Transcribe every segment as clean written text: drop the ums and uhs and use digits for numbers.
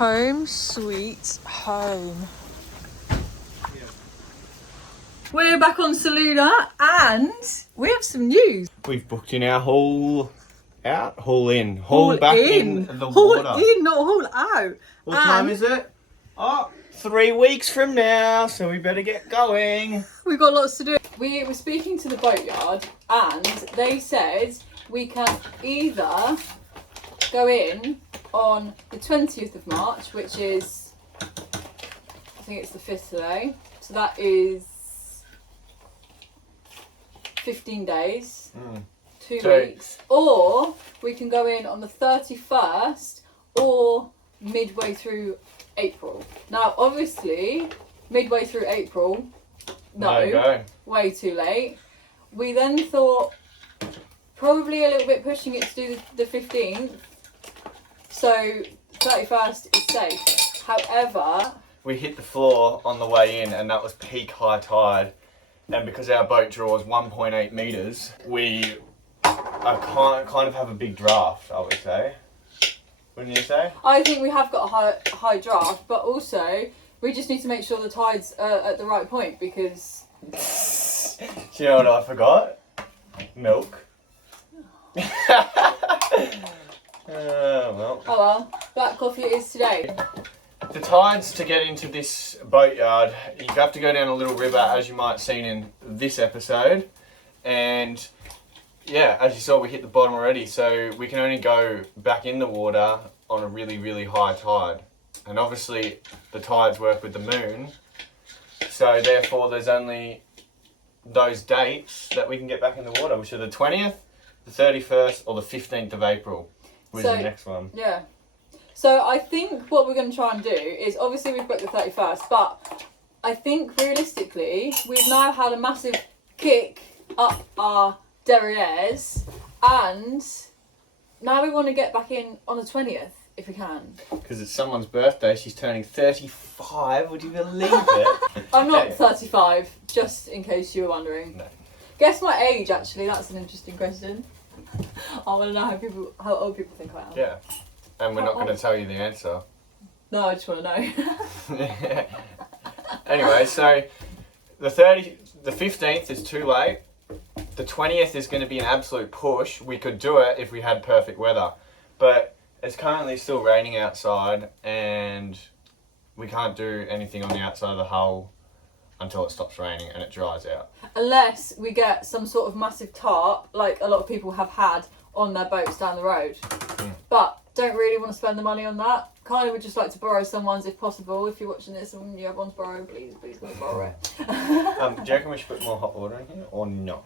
Home sweet home. We're back on Soluna and we have some news. We've booked in our haul out, haul in, Haul back in the haul water. in, not haul out. What time is it? Oh, 3 weeks from now, so we better get going. We've got lots to do. We were speaking to the boatyard and they said we can either go in on the 20th of March, which is, I think it's the 5th today. So that is 15 days, 2 weeks. Or we can go in on the 31st or midway through April. Now, obviously, midway through April, no, way too late. We then thought probably a little bit pushing it to do the 15th. So 31st is safe. However, we hit the floor on the way in and that was peak high tide. And because our boat draws 1.8 metres, we kind of have a big draft, I would say. Wouldn't you say? I think we have got a high draft, but also we just need to make sure the tide's at the right point because... Do you know what I forgot? Milk. Well. Oh well, black coffee it is today. The tides to get into this boatyard, you have to go down a little river, as you might have seen in this episode. And yeah, as you saw, we hit the bottom already, so we can only go back in the water on a really, really high tide. And obviously the tides work with the moon, so therefore there's only those dates that we can get back in the water, which are the 20th, the 31st or the 15th of April, which is the next one. Yeah. So I think what we're going to try and do is, obviously we've booked the 31st, but I think realistically we've now had a massive kick up our derrieres and now we want to get back in on the 20th if we can. Because it's someone's birthday, she's turning 35, would you believe it? I'm not 35, just in case you were wondering. No. Guess my age actually, that's an interesting question. I want to know how old people think I am. Yeah. And we're not going to tell you the answer. No, I just want to know. Anyway, so the 15th is too late. The 20th is going to be an absolute push. We could do it if we had perfect weather. But it's currently still raining outside and we can't do anything on the outside of the hull until it stops raining and it dries out. Unless we get some sort of massive tarp, like a lot of people have had on their boats down the road. But don't really want to spend the money on that. Kind of would just like to borrow someone's if possible. If you're watching this and you have one to borrow, please go borrow it. Do you reckon we should put more hot water in here or not?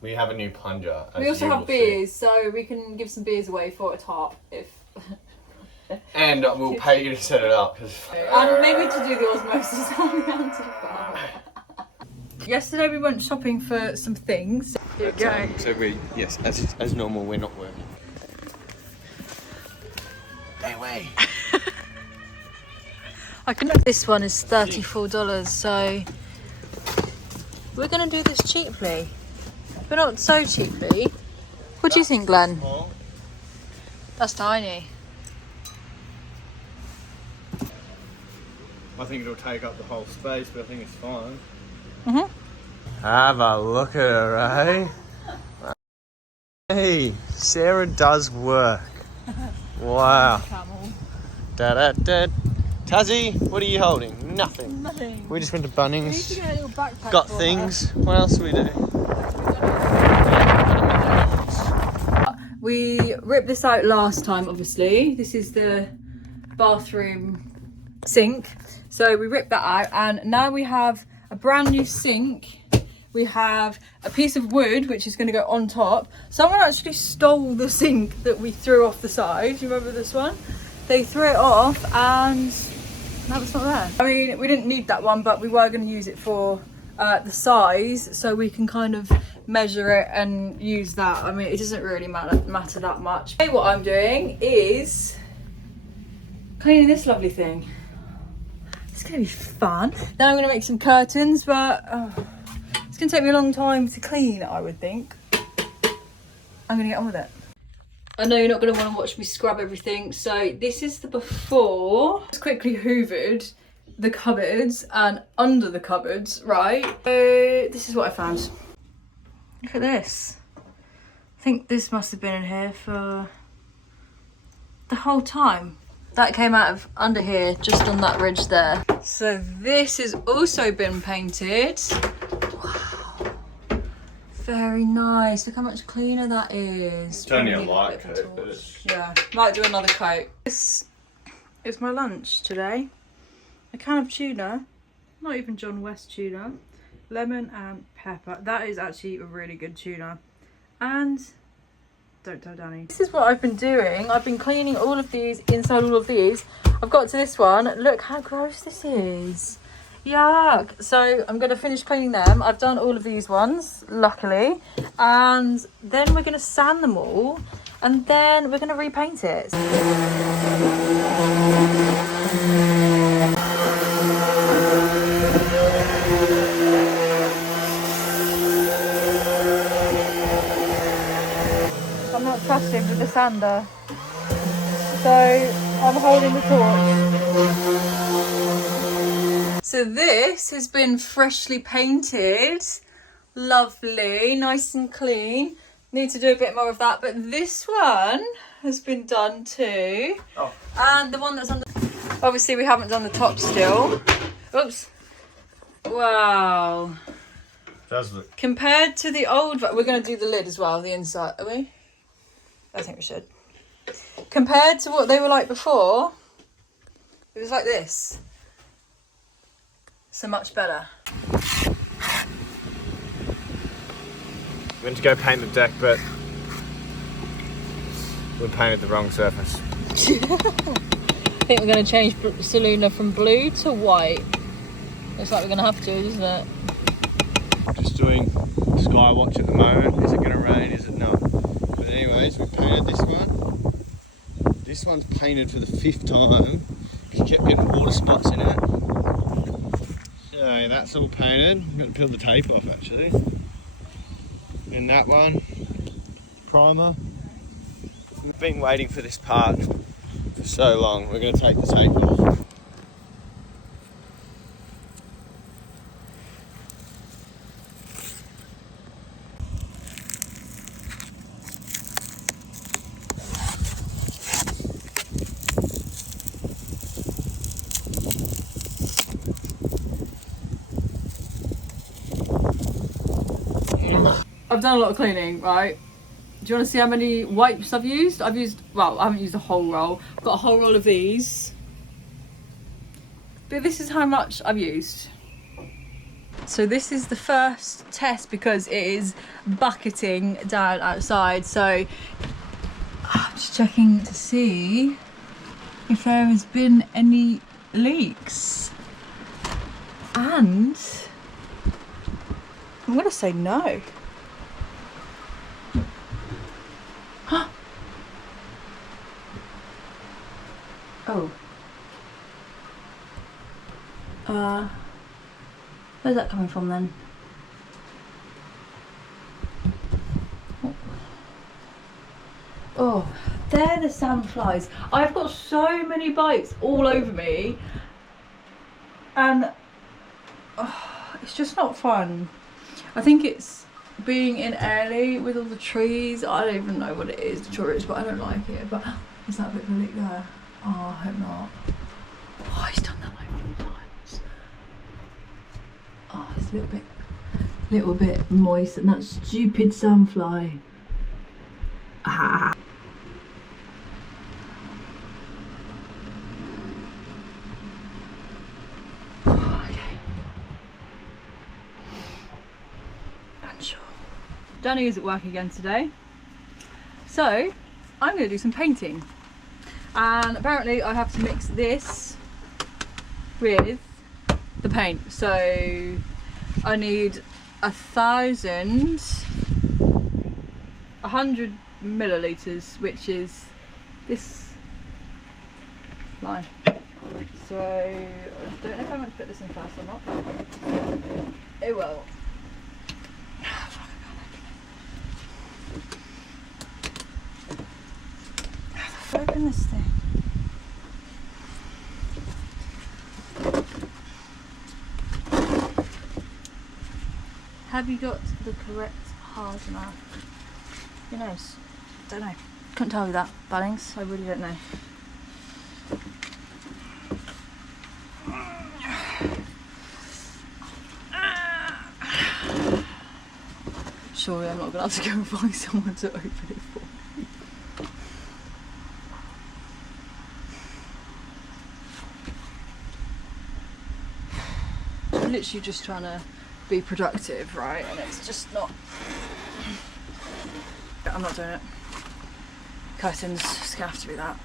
We have a new plunger. We also have beers, so we can give some beers away for a tarp if... And we'll pay you to set it up. And maybe to do the osmosis on the antidote. Yesterday we went shopping for some things. Here we go. So yes, as normal, we're not working. Stay away. This one is $34, so we're going to do this cheaply. But not so cheaply. What do you think, Glenn? Small. That's tiny. I think it'll take up the whole space, but I think it's fine. Mm-hmm. Have a look at her, eh? Hey, Sarah does work. Wow. Da-da-da. Tazzy, what are you holding? Nothing. Nothing. We just went to Bunnings. We need to get a little backpack. Got things. Her. What else do we do? We ripped this out last time, obviously. This is the bathroom sink. So we ripped that out and now we have a brand new sink. We have a piece of wood which is going to go on top. Someone actually stole the sink that we threw off the side. Do you remember this one? They threw it off and now it's not there. I mean, we didn't need that one, but we were going to use it for the size so we can kind of measure it and use that. I mean, it doesn't really matter that much. Okay, what I'm doing is cleaning this lovely thing. It's going to be fun. Then I'm going to make some curtains, but it's going to take me a long time to clean, I would think. I'm going to get on with it. I know you're not going to want to watch me scrub everything, so this is the before. Just quickly hoovered the cupboards and under the cupboards, right? So this is what I found. Look at this. I think this must have been in here for the whole time. That came out of under here, just on that ridge there. So this has also been painted. Wow. Very nice. Look how much cleaner that is. It's only a light coat, but yeah, might do another coat. This is my lunch today. A can of tuna, not even John West tuna, lemon and pepper. That is actually a really good tuna. And don't tell Danny. This is what I've been doing. I've been cleaning all of these, inside all of these. I've got to this one. Look how gross this is. Yuck. So I'm going to finish cleaning them. I've done all of these ones, luckily. And then we're going to sand them all. And then we're going to repaint it. I'm not trusting with the sander. So I'm holding the torch. So this has been freshly painted. Lovely, nice and clean. Need to do a bit more of that, but this one has been done too. Oh. And the one that's on the... Obviously we haven't done the top still. Oops. Wow. does look. Compared to the old... We're going to do the lid as well, the inside. Are we? I think we should. Compared to what they were like before, it was like this. So much better. Went to go paint the deck, but we painted the wrong surface. I think we're going to change Soluna from blue to white. Looks like we're going to have to, isn't it? Just doing sky watch at the moment. Is it going to rain? Is it not? But anyways, we painted this one. This one's painted for the 5th time. We kept getting water spots in it. So that's all painted. I'm going to peel the tape off actually. And that one, primer. We've been waiting for this part for so long. We're going to take the tape off. I've done a lot of cleaning, right? Do you want to see how many wipes I've used? I haven't used a whole roll. I've got a whole roll of these. But this is how much I've used. So this is the first test because it is bucketing down outside. So I'm just checking to see if there has been any leaks. And I'm going to say no. Oh. Where's that coming from then? Oh, they're the sandflies. I've got so many bites all over me. And it's just not fun. I think it's being in early with all the trees. I don't even know what it is, the tourists, but I don't like it. But is that a bit of a leak there? Oh, I hope not. Oh, he's done that like 4 times. Oh, it's a little bit moist, and that stupid sandfly. Ah. Okay. Unsure. Danny is at work again today, so I'm going to do some painting. And apparently I have to mix this with the paint. So I need 100 millilitres, which is this line. So I don't know if I'm going to put this in first or not. It will. Have you got the correct hardener? Who knows? Don't know. Couldn't tell you that, Bunnings. I really don't know. Surely I'm not going to have to go and find someone to open it for me. I'm literally just trying to be productive, right? And it's just not. I'm not doing it. Curtains, just gonna have to be that.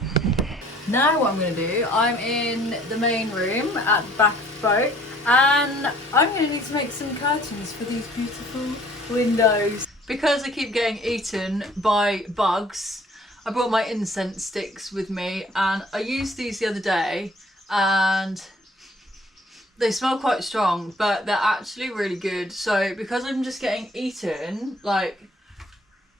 Now what I'm gonna do, I'm in the main room at the back of the boat, and I'm gonna need to make some curtains for these beautiful windows. Because I keep getting eaten by bugs, I brought my incense sticks with me, and I used these the other day, and they smell quite strong, but they're actually really good. So because I'm just getting eaten, like,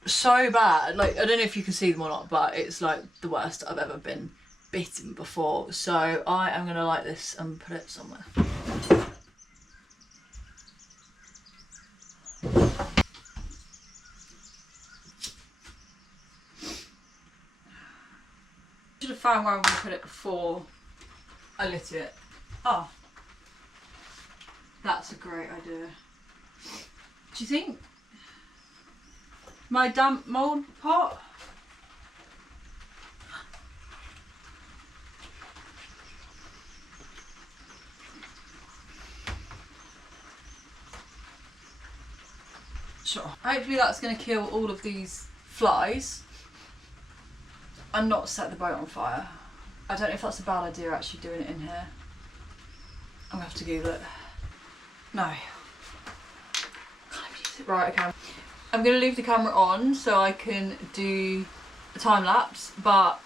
so bad, like, I don't know if you can see them or not, but it's like the worst I've ever been bitten before. So I am gonna light this and put it somewhere. Should have found where I'm gonna put it before I lit it. Oh, that's a great idea. Do you think my damp mould pot? Sure. Hopefully that's going to kill all of these flies and not set the boat on fire. I don't know if that's a bad idea, actually doing it in here. I'm going to have to Google it. No. Right, okay. I'm going to leave the camera on so I can do a time lapse, but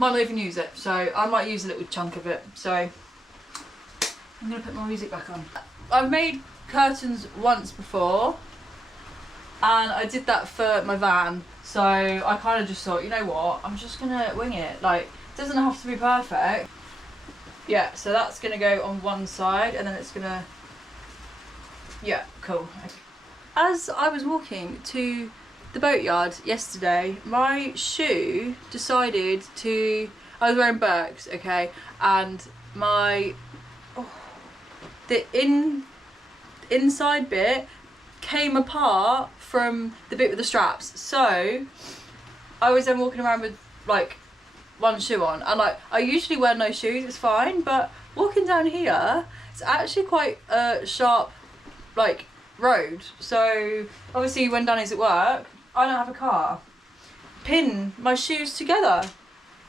might not even use it. So I might use a little chunk of it. So I'm going to put my music back on. I've made curtains once before, and I did that for my van. So I kind of just thought, you know what, I'm just going to wing it. Like, it doesn't have to be perfect. Yeah, so that's going to go on one side, and then it's going to... Yeah, cool. As I was walking to the boatyard yesterday, my shoe decided to... I was wearing Birks, okay, and my... Oh, the inside bit came apart from the bit with the straps. So I was then walking around with like one shoe on, and like I usually wear no shoes, it's fine, but walking down here, it's actually quite a sharp like road. So obviously when Danny's at work, I don't have a car. Pin my shoes together,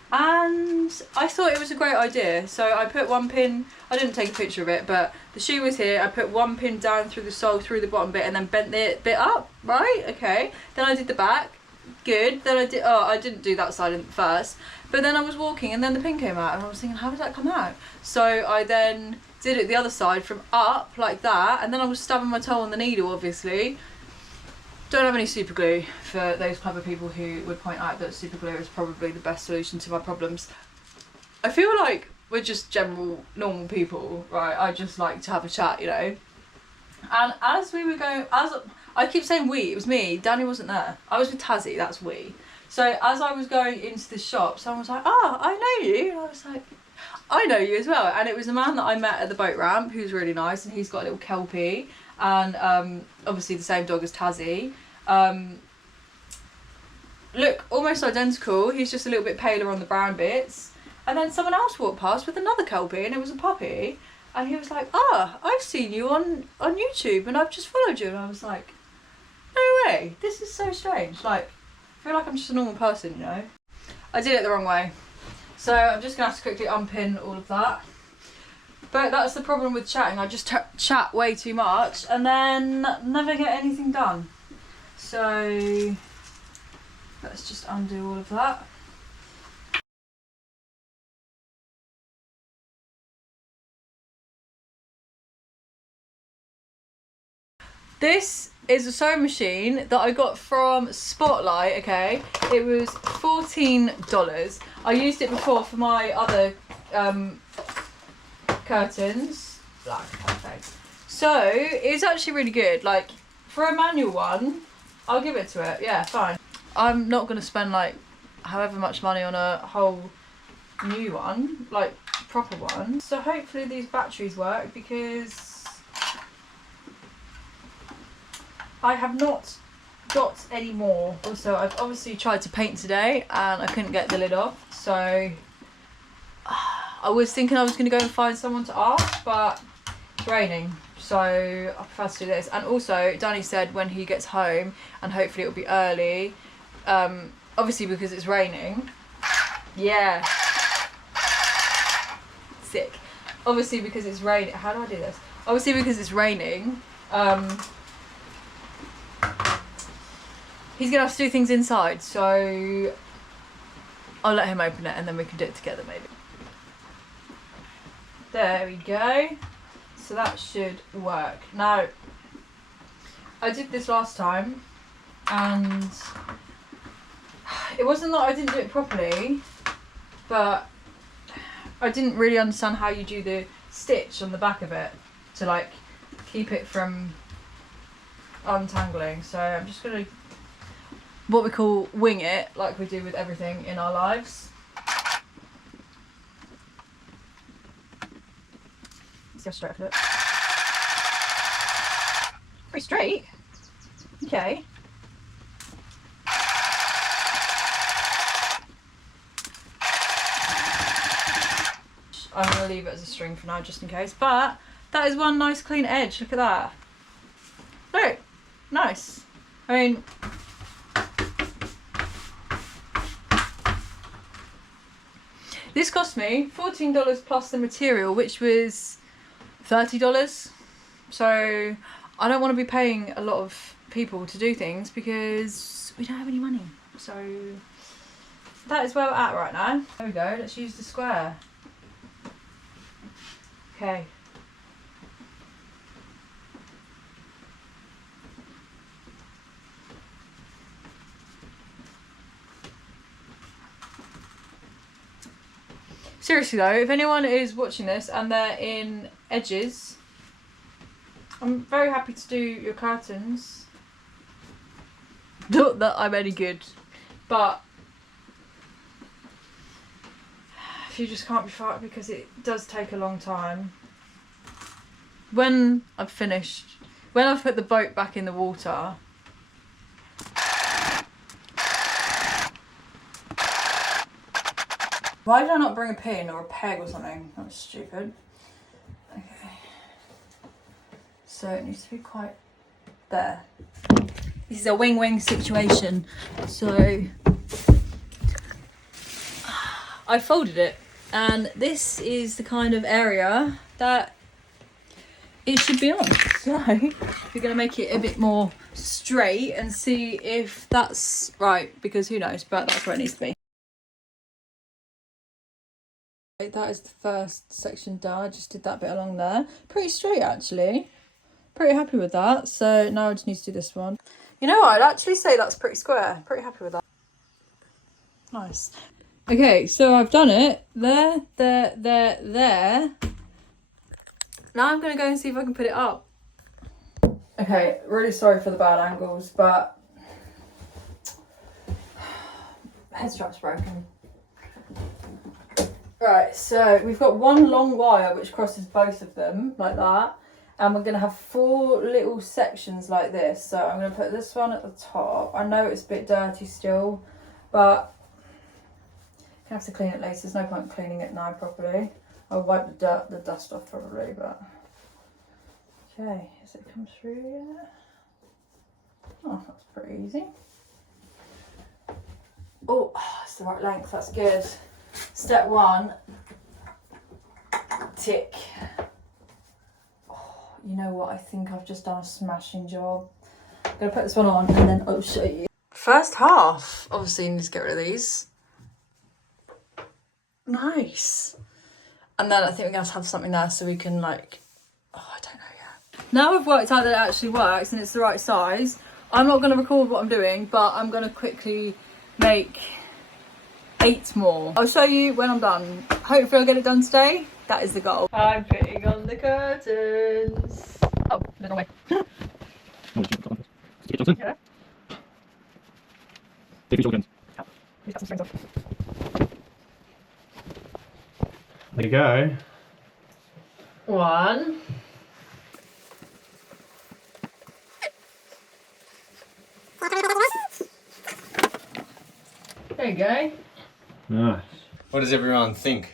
and I thought it was a great idea. So I put one pin, I didn't take a picture of it, but the shoe was here. I put one pin down through the sole, through the bottom bit, and then bent the bit up, right? Okay. Then I did the back, good. Then I did, oh, I didn't do that side first. But then I was walking, and then the pin came out, and I was thinking, how did that come out? So I then did it the other side from up, like that, and then I was stabbing my toe on the needle, obviously. Don't have any super glue, for those clever people who would point out that super glue is probably the best solution to my problems. I feel like we're just general normal people, right? I just like to have a chat, you know. And as we were going, as I keep saying we, it was me, Danny wasn't there. I was with Tazzy, that's we. So as I was going into the shop, someone was like, "Ah, I know you." And I was like, "I know you as well." And it was a man that I met at the boat ramp who's really nice, and he's got a little Kelpie, and obviously the same dog as Tazzy. Look almost identical, he's just a little bit paler on the brown bits. And then someone else walked past with another Kelpie, and it was a puppy, and he was like, "Ah, I've seen you on YouTube and I've just followed you." And I was like, no way, this is so strange. Like, I feel like I'm just a normal person, you know. I did it the wrong way, so I'm just gonna have to quickly unpin all of that. But that's the problem with chatting, I just chat way too much and then never get anything done. So let's just undo all of that. This is a sewing machine that I got from Spotlight, okay? It was $14. I used it before for my other curtains. Black, perfect. So it's actually really good. Like for a manual one, I'll give it to it. Yeah, fine. I'm not gonna spend like however much money on a whole new one, like proper one. So hopefully these batteries work, because I have not got any more. Also, I've obviously tried to paint today and I couldn't get the lid off, so I was thinking I was going to go and find someone to ask, but it's raining, so I prefer to do this. And also Danny said when he gets home, and hopefully it'll be early, obviously because it's raining, yeah, sick, obviously because it's raining, how do I do this, obviously because it's raining, he's gonna have to do things inside, so I'll let him open it and then we can do it together maybe. There we go. So that should work. Now, I did this last time and it wasn't that I didn't do it properly, but I didn't really understand how you do the stitch on the back of it to like keep it from untangling. So I'm just gonna, what we call, wing it, like we do with everything in our lives. Let's go straight after it. Pretty straight. Okay. I'm going to leave it as a string for now just in case, but that is one nice clean edge. Look at that. Look, nice. I mean, this cost me $14 plus the material, which was $30. So I don't want to be paying a lot of people to do things because we don't have any money. So that is where we're at right now. There we go, let's use the square. Okay. Seriously though, if anyone is watching this and they're in edges, I'm very happy to do your curtains. Not that I'm any good, but if you just can't be fucked, because it does take a long time. When I've finished, when I've put the boat back in the water, why did I not bring a pin or a peg or something? That was stupid. Okay. So it needs to be quite there. This is a wing-wing situation. So I folded it, and this is the kind of area that it should be on. So we're going to make it a bit more straight and see if that's right, because who knows, but that's where it needs to be. That is the first section done. I just did that bit along there. Pretty straight actually. Pretty happy with that. So now I just need to do this one. You know what, I'd actually say that's pretty square. Pretty happy with that. Nice. Okay, so I've done it. There. Now I'm going to go and see if I can put it up. Okay, really sorry for the bad angles, but head strap's broken. Right, so we've got one long wire which crosses both of them like that, and we're going to have 4 little sections like this. So I'm going to put this one at the top. I know it's a bit dirty still, but I have to clean it later. There's no point cleaning it now properly. I'll wipe the dust off probably, but okay, has it come through yet? Oh, that's pretty easy. Oh, it's the right length, that's good. Step 1, tick. Oh, you know what, I think I've just done a smashing job. I'm going to put this one on and then I'll show you. First half, obviously you need to get rid of these. Nice. And then I think we're going to have something there so we can like, oh, I don't know yet. Now we've worked out that it actually works and it's the right size, I'm not going to record what I'm doing, but I'm going to quickly make 8 more. I'll show you when I'm done. Hopefully I'll get it done today. That is the goal. I'm putting on the curtains. Oh, no, no way. Yeah. We've got some strings off. There you go. 1. There you go. Nice. What does everyone think?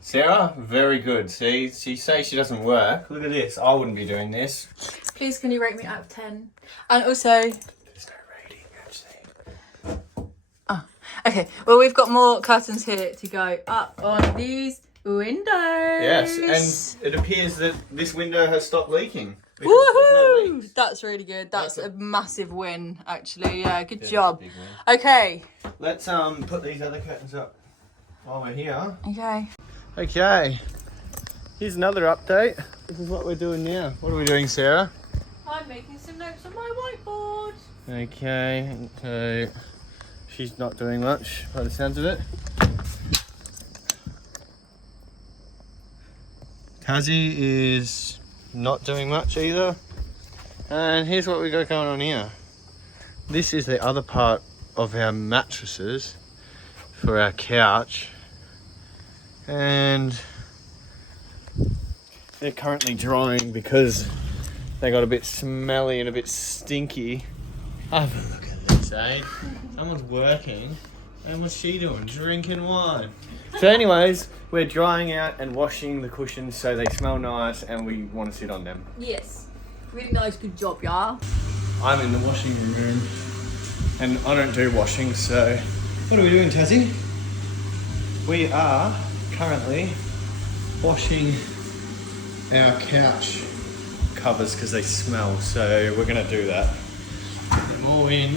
Sarah, very good. See, she says she doesn't work. Look at this. I wouldn't be doing this. Please, can you rate me out of 10? And also... There's no rating, actually. Oh, okay. Well, we've got more curtains here to go up on these windows. Yes, and it appears that this window has stopped leaking. Woohoo! No leaks. That's really good. That's a massive win, actually. Yeah, good Yeah, job. that's a big win. Okay. Let's put these other curtains up while we're here. Okay. Okay. Here's another update. This is what we're doing now. What are we doing, Sarah? I'm making some notes on my whiteboard. Okay, so she's not doing much by the sounds of it. Tassie is not doing much either. And here's what we got going on here. This is the other part of our mattresses for our couch. And they're currently drying because they got a bit smelly and a bit stinky. Have a look at this, eh? Someone's working. And what's she doing? Drinking wine. So anyways, we're drying out and washing the cushions so they smell nice and we want to sit on them. Yes. Really nice, good job, y'all. I'm in the washing room and I don't do washing, so... What are we doing, Tassie? We are currently washing our couch covers because they smell, so we're going to do that. Put them all in.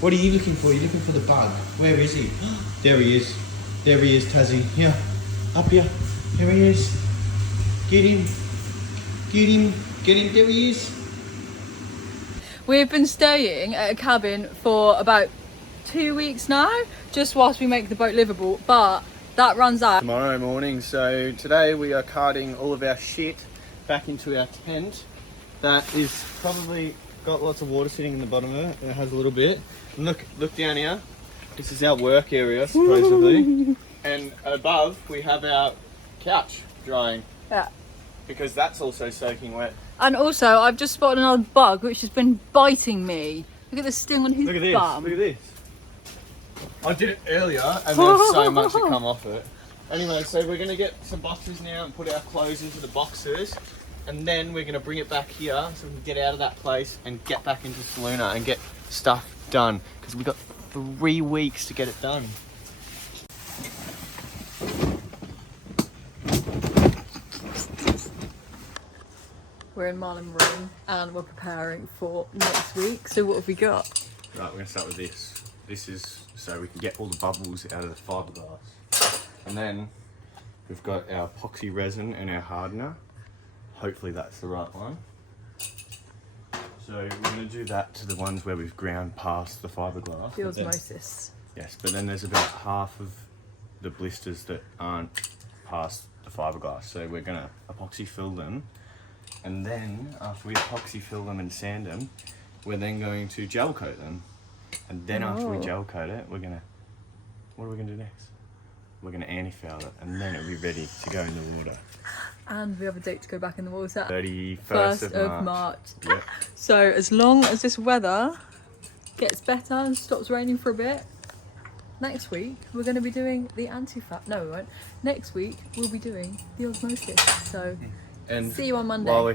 What are you looking for? You're looking for the bug. Where is he? There he is. There he is, Tassie. Here. Up here. There he is. Get him. Get him. Get him. There he is. We've been staying at a cabin for about 2 weeks now, just whilst we make the boat livable, but that runs out Tomorrow morning, so today we are carting all of our shit back into our tent. That is probably got lots of water sitting in the bottom of it, and it has a little bit. And look down here. This is our work area, supposedly. And above, we have our couch drying. Yeah. Because that's also soaking wet. And also, I've just spotted another bug which has been biting me. Look at the sting on his Look at this. bum. Look at this. I did it earlier, and there's so much to come off it. Anyway, so we're going to get some boxes now and put our clothes into the boxes. And then we're going to bring it back here so we can get out of that place and get back into Soluna and get stuff done. Because we've got 3 weeks to get it done. We're in Marlin room and we're preparing for next week. So what have we got? Right, we're going to start with this. This is so we can get all the bubbles out of the fiberglass. And then we've got our epoxy resin and our hardener. Hopefully that's the right one. So we're going to do that to the ones where we've ground past the fiberglass. The osmosis. Yes, but then there's about half of the blisters that aren't past the fiberglass. So we're going to epoxy fill them. And then after we epoxy fill them and sand them, we're then going to gel coat them. And then after we gel coat it, what are we going to do next? We're going to anti-foul it and then it'll be ready to go in the water. And we have a date to go back in the water. 31st of March. Yep. So as long as this weather gets better and stops raining for a bit, next week we're going to be doing the anti-foul. No, we won't. Next week we'll be doing the osmosis. So And see you on Monday. while we're